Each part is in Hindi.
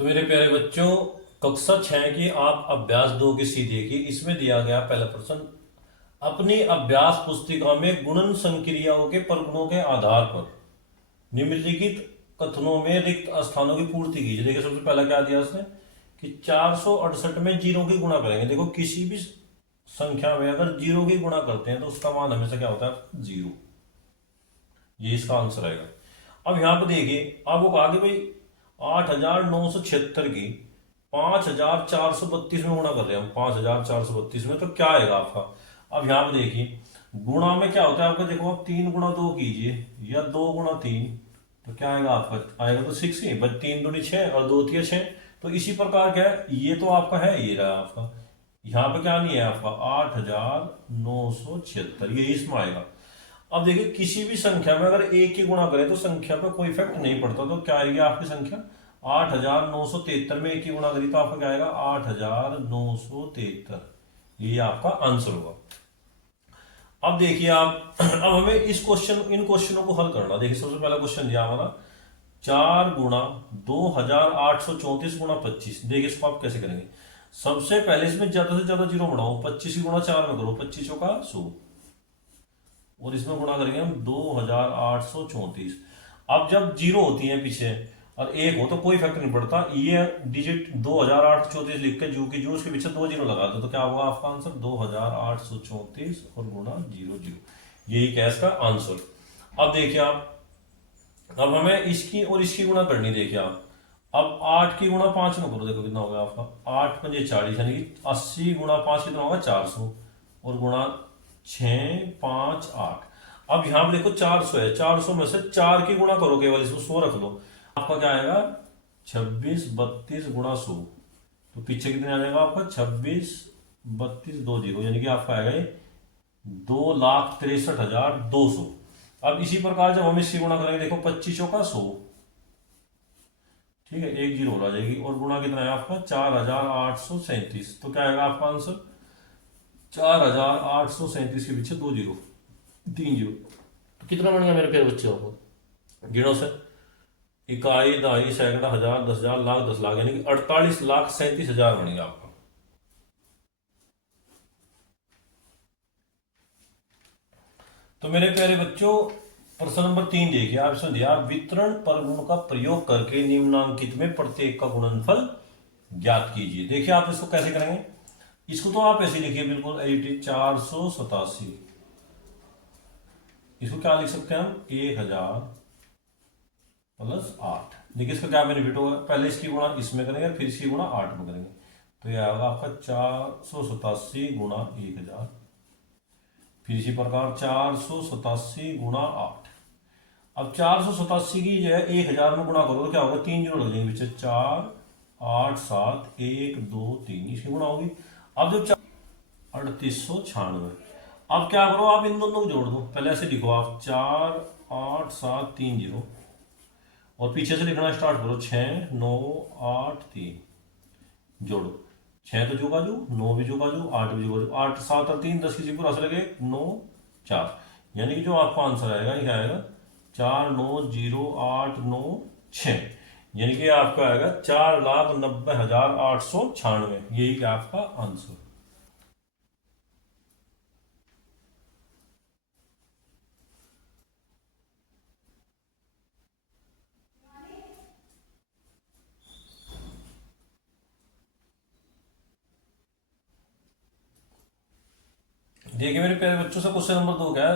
तो मेरे प्यारे बच्चों, कक्षा 6 की आप अभ्यास 2 की सी देखिए। इसमें दिया गया पहला प्रश्न, अपनी अभ्यास पुस्तिका में गुणन संक्रियाओं के प्रगुणों के आधार पर निम्नलिखित कथनों में रिक्त स्थानों की पूर्ति कीजिए। देखिए सबसे पहला क्या दिया उसने कि 468 में जीरो की गुणा करेंगे। देखो किसी भी संख्या में अगर जीरो की गुणा करते हैं तो उसका मान हमेशा क्या होता है, जीरो। ये इसका आंसर आएगा। अब यहाँ पे देखिए आपको कहा कि भाई 8,976 की 5,432 में गुणा कर रहे हैं हम, 5,432 में, तो क्या आएगा आपका। अब यहाँ पे देखिए गुणा में क्या होता है आपका, देखो आप 3 गुणा 2 कीजिए या 2 गुणा 3, तो क्या आएगा आपका, आएगा तो 6 ही, बस 3 दूनी 6 और 2 तिया 6। तो इसी प्रकार क्या है, ये तो आपका है, ये रहा आपका, यहाँ पे क्या नहीं है आपका 8,976, ये इसमें आएगा। अब देखिए किसी भी संख्या में अगर एक ही गुणा करें तो संख्या पे कोई इफेक्ट नहीं पड़ता, तो क्या आएगी आपकी संख्या 8,973 में एक ही गुणा करी तो आपका क्या आएगा 8,973। ये आपका आंसर होगा। अब देखिए आप अब हमें इस क्वेश्चन इन क्वेश्चनों को हल करना। देखिए सबसे पहला क्वेश्चन दिया हमारा 4 गुणा 2,834 गुणा 25। देखिए इसको आप कैसे करेंगे। सबसे पहले इसमें ज्यादा से ज्यादा जीरो बढ़ाओ, 25 की गुणा 4 में करो, 25 का 100, और इसमें गुणा करेंगे हम 2,834। अब जब जीरो होती है पीछे और एक हो तो कोई फर्क नहीं पड़ता, ये डिजिट 2,834 लिख के जू की जू उसके पीछे 2 जीरो लगा दो, तो क्या होगा आपका आंसर 2,834 और गुणा 0 0। यही क्या इसका आंसर। अब देखिए आप, अब हमें इसकी और इसकी गुणा करनी। देखिए आप अब 8 की गुणा 5 में करो, देखो कितना होगा आपका 8×5 = 40, यानी कि 80 गुणा 5 कितना होगा 400, और गुणा 6, 5, 8। अब यहां पर देखो 400 है, 400 में से 4 की गुणा करो, केवल इसको 100 रख लो, आपका क्या आएगा 26 32 गुणा 100। तो पीछे कितने आ जाएगा आपका 26 32 20, यानी कि आपका आएगा ये 2,63,200। अब इसी प्रकार जब हम इसकी गुणा करेंगे, देखो 25 का 100, ठीक है, एक जीरो हो जाएगी, और गुणा कितना है आपका 4,837। तो क्या आएगा आपका आंसर 4,837 के पीछे 2 जीरो, 3 जीरो, तो कितना बन गया मेरे प्यारे बच्चे को, गिनो से। इकाई, दहाई, सैकड़ा, हजार, 10,000, लाख, 10 लाख, यानी कि 48,37,000 बन गया आपका। तो मेरे प्यारे बच्चों, प्रश्न नंबर 3 देखिए। आप इसमें दिया वितरण प्रगुण का प्रयोग करके निम्नांकित में प्रत्येक का गुणनफल ज्ञात कीजिए। देखिए आप इसको कैसे करेंगे, इसको तो आप ऐसे लिखिए बिल्कुल 487। इसको क्या लिख सकते हैं हम 1,000 + 8। देखिए इसका क्या बेनिफिट होगा, पहले इसकी गुणा इसमें करेंगे फिर इसकी गुणा 8 में करेंगे, तो यह आएगा आपका 487 गुणा 1,000, फिर इसी प्रकार 487 गुणा 8। अब 487 की जो है 1,000 में गुणा करो तो क्या होगा, 3 जीरो लग जाएंगे पीछे, 4 8 7 1 2 3, इसकी गुणा होगी। अब जब 3896, अब क्या करो आप इन दोनों को जोड़ दो, पहले ऐसे लिखो आप 4 8 7 3 जीरो, और पीछे से लिखना स्टार्ट करो 6 9 8 3, जोड़ो 6 तो जोगा जो, 9 भी जोगा जो, 8 भी जोगा जो, 8 7 और 3 10 की सिंपल असर लगे 9 4, यानी कि जो आपका आंसर आएगा ये आएगा 4,9,0,8,9,6, यानी कि आपका आएगा 4,90,896। यही क्या आपका आंसर। देखिए मेरे प्यारे बच्चों से क्वेश्चन नंबर 2 क्या है,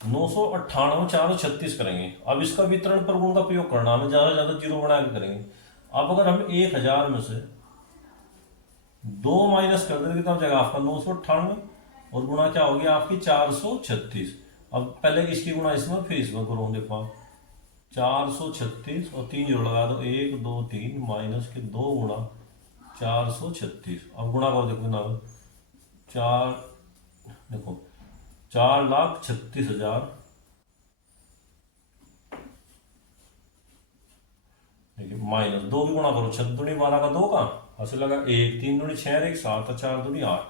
998 436 करेंगे। अब इसका वितरण प्रगुण का प्रयोग करना, हमें ज्यादा से ज्यादा जीरो बना के करेंगे। अब अगर हम 1,000 में से 2 माइनस कर देंगे तब जाएगा आपका 998, और गुणा क्या होगी आपकी 436। अब पहले इसकी गुणा इसमें फिर इसमें करो, देखो आप 436 और 3 जीरो लगा दो, 1 2 3 माइनस के 2 गुणा 436। अब गुणा करो, देखो ना 4, देखो 4,36,000, देखिए माइनस 2 की गुणा करो, 6 दूनी 12 का 2 का ऐसे लगा 1, 3 दूनी 6 1 7, 4 दूनी 8।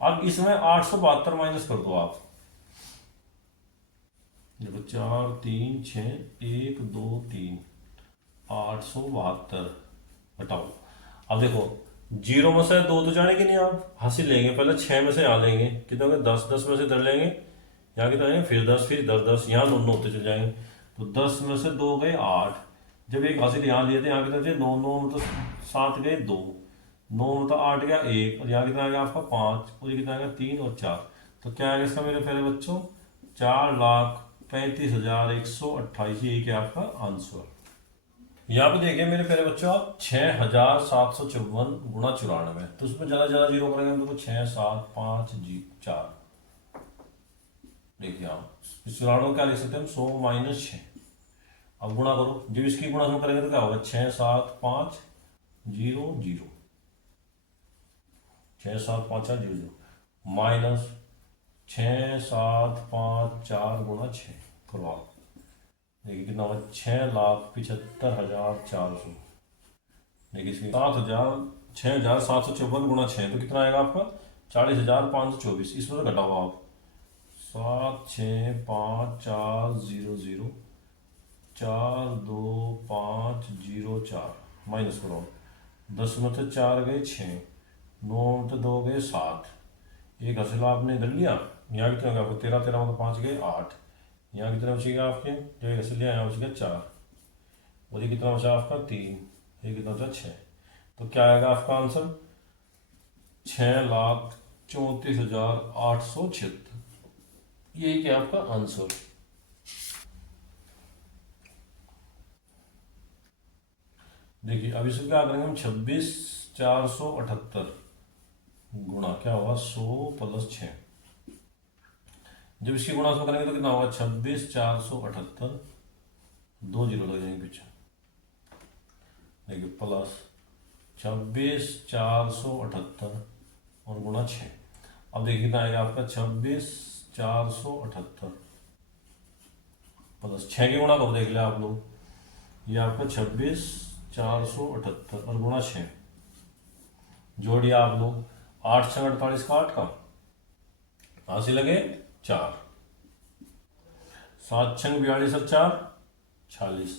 अब इसमें 872 माइनस कर दो आप, देखो 4 3 6 1 2 3, 872, घटाओ। अब देखो 0 में से 2 तो जानेंगे नहीं, आप हासिल लेंगे, पहले 6 में से यहाँ लेंगे, कितना होगा 10, 10 में से इधर लेंगे, यहाँ कितना आएंगे, फिर 10, फिर 10, 10, यहाँ 9 होते चले जाएंगे। तो 10 में से 2 गए 8, जब एक हासिल यहाँ लिए थे, यहाँ कितना थे 9, 9 मतलब 7 गए 2, 9 मतलब 8 गया 1, और यहाँ कितना आ गया आपका 5, और ये कितना आ गया 3 और 4। तो क्या आएगा इसका मेरे प्यारे बच्चों, 4,35,128, यही क्या आपका आंसर। यहाँ पे देखिए मेरे प्यारे बच्चों, आप 6,754 गुणा 94, तो उसमें ज्यादा ज्यादा जीरो करेंगे हम, देखो 6, 7, 5, 4। देखिए आप इस 94 क्या लिख सकते हैं हम, 100 माइनस 6। अब गुणा करो, जब इसकी गुणा हम करेंगे तो क्या होगा, 6, 7, 5, 0, 0, 6, 7, 5, 4, 0, 0 माइनस 6, 7, 5, 4 गुणा 6 करवाओ। देखिए कितना होगा, 6,75,400। देखिए इसकी 6,754 गुणा 6, तो कितना आएगा आपका 40,524। इसमें से घटाओ आप, 7, 6, 5, 4, 0, 0, 4, 2, 5, 0, 4 माइनस करो। 10 में तो 4 गए 6, 9 में तो 2 गए 7, एक हसीला आपने इधर लिया, यहाँ कितना होगा आपको 13, 13 में तो 5 गए 8, यहाँ कितना बचेगा आपके, जो एक हसील लिया यहाँ बचेगा 4, और ये कितना बचा आपका 3, ये कितना बचा 6। तो क्या आएगा आपका आंसर, 6,34,876, यही क्या आपका आंसर। देखिए अब इसको क्या करेंगे हम, 26,478 गुणा क्या होगा 100 प्लस 6, जब इसकी गुणा से करेंगे तो कितना होगा 26,478, 2 जीरो लग जाएंगे पीछे, देखिए प्लस 26,478 और गुणा 6। अब देखिए कितना आएगा आपका 26,478 प्लस 6 के गुणा करो, देख लिया आप लोग, ये आपका 26,478 और गुणा 6, जोड़िए आप लोग, 8 6 48 का 8 का, हासिल लगे 4, 7 6 42 और 4 46,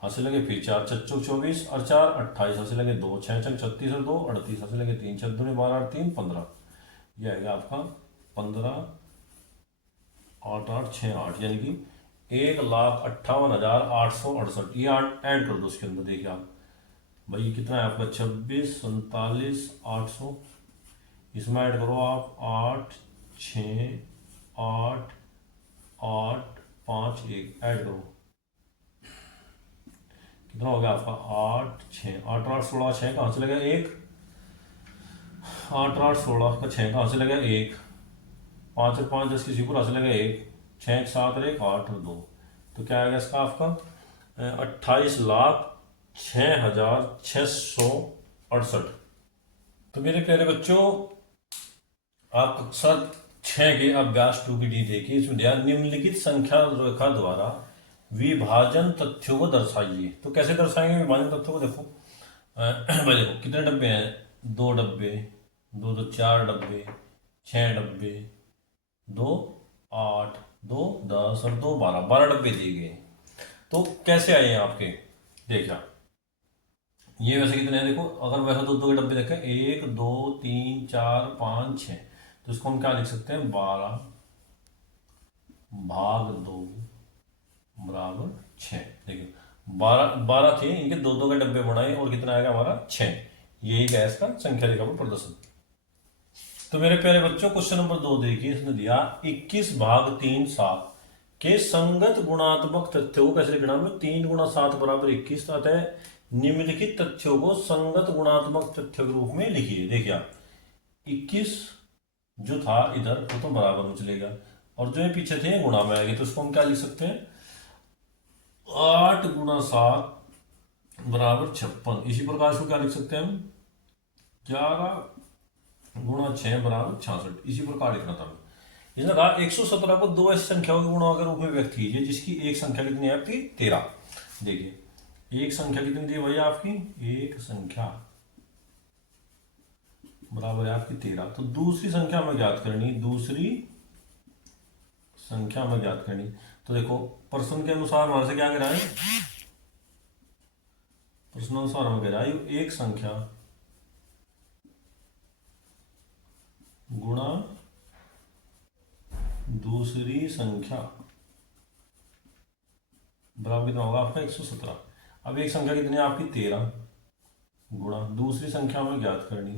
हासिल लगे फिर 4 6 24 और 4 28, हासिल लगे 2 6 6 36 और 2 38, हासिल लगे 3 6 2 12 और 3 15, यह आएगा आपका 15 8 8 6 8, यानी कि 1,58,868। ये ऐड कर दो उसके अंदर, देखिए आप भाई कितना है आपका 26 47 800, इसमें ऐड करो आप 8 6 8 8 5 1, ऐड करो कितना हो गया आपका 8 6 8 8 16, 6 कहाँ से लगा 1, 8 8 16 का 6 कहाँ से लगा 1, 5 और 5 10 किसी को से लगा 1, 6 7 और 1 8 और 2, तो क्या आएगा इसका आपका 28,06,668। तो मेरे प्यारे बच्चों, आप कक्षा 6 के अभ्यास 2 की डी देखिए, इसमें ध्यान, निम्नलिखित संख्या रेखा द्वारा विभाजन तथ्यों को दर्शाइए। तो कैसे दर्शाएंगे विभाजन तथ्यों को, देखो भाई देखो कितने डब्बे हैं, 2 डब्बे, 2 2 4 डब्बे, 6 डब्बे, 2 8, 2 10 और 2 12, 12 डब्बे दिए गए। तो कैसे आए हैं आपके, देखा ये वैसे कितने हैं, देखो अगर वैसे दो दो के डब्बे देखें, 1 2 3 4 5 6, तो इसको हम क्या लिख सकते हैं, 12 भाग 2 बराबर 6। देखिए 12 12 थे, इनके दो दो के डब्बे बनाए और कितना आएगा हमारा 6, यही गैस का संख्या रेखा पर प्रदर्शन। तो मेरे प्यारे बच्चों क्वेश्चन नंबर 2 देखिए, इसने दिया 21 भाग 3 7 के संगत गुणात्मक तथ्यों को कैसे लिखना है, 3 गुणा 7 बराबर 21, अतः निम्नलिखित तथ्यों को संगत गुणात्मक तथ्य के रूप में लिखिए। देखिए आप 21 जो था इधर वो तो बराबर में चलेगा, और जो ये पीछे थे गुणा में आएंगे, तो उसको हम क्या लिख सकते हैं, 8 गुणा 7 बराबर 56। इसी प्रकार इसको क्या लिख सकते हैं हम, 11 गुणा 6 बराबर 66। इसी प्रकार लिखना था। इसने कहा 117 को दो ऐसी संख्याओं के गुणों के रूप में व्यक्त कीजिए जिसकी एक संख्या कितनी है आपकी 13। देखिए एक संख्या कितनी दी भैया आपकी, एक संख्या बराबर है आपकी 13। तो दूसरी संख्या हमें ज्ञात करनी, दूसरी संख्या हमें ज्ञात करनी। तो देखो प्रश्न के अनुसार हमारे से क्या कराएं, प्रश्नानुसार में कह रहा है एक संख्या गुणा दूसरी संख्या बराबर कितना होगा आपका 117। अब एक संख्या कितनी है आपकी 13 गुणा दूसरी संख्या हमें ज्ञात करनी,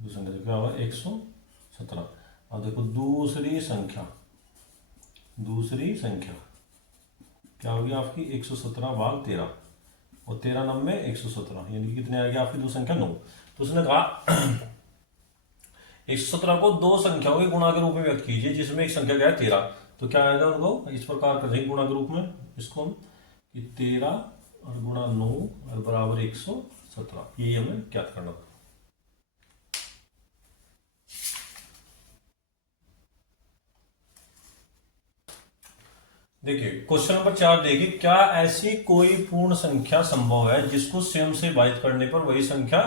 दूसरी संख्या क्या होगा 117। अब देखो दूसरी संख्या क्या होगी आपकी 117/13 और 13 9 117 यानी कि कितने आएगी आपकी दूसरी संख्या 9। तो उसने कहा 117 को दो संख्याओं के गुणा के रूप में व्यक्त कीजिए जिसमें एक संख्या क्या है 13। तो क्या आएगा उनको इस प्रकार कर देंगे गुणा के रूप में, इसको हम कि 13 और गुणा 9 और बराबर 117, ये हमें ज्ञात करना था। देखिए क्वेश्चन नंबर 4 देखिए, क्या ऐसी कोई पूर्ण संख्या संभव है जिसको स्वयं से विभाजित करने पर वही संख्या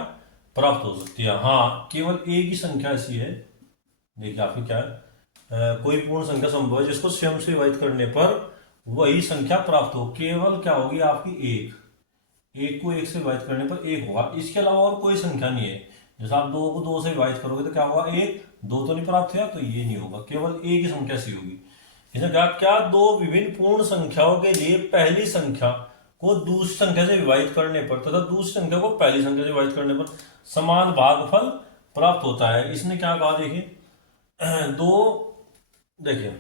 प्राप्त हो सकती है। हाँ, केवल एक ही संख्या ऐसी है, देखिए आपकी क्या है, कोई पूर्ण संख्या संभव है जिसको स्वयं से विभाजित करने पर वही संख्या प्राप्त हो। केवल क्या होगी आपकी एक को एक से विभाजित करने पर एक होगा, इसके अलावा और कोई संख्या नहीं है। जैसे आप 2 को 2 से विभाजित करोगे तो क्या होगा 1, 2 तो नहीं प्राप्त हुआ, तो ये नहीं होगा, केवल एक ही संख्या सी होगी। इसने कहा क्या दो विभिन्न पूर्ण संख्याओं के लिए पहली संख्या को दूसरी संख्या से विभाजित करने पर तथा दूसरी संख्या को पहली संख्या से विभाजित करने पर समान भागफल प्राप्त होता है। इसने क्या कहा देखिए दो, देखिए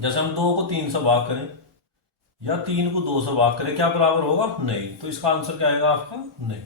जैसे हम 2 को 3 से भाग करें या 3 को 2 से भाग करें क्या बराबर होगा, नहीं। तो इसका आंसर क्या आएगा आपका नहीं।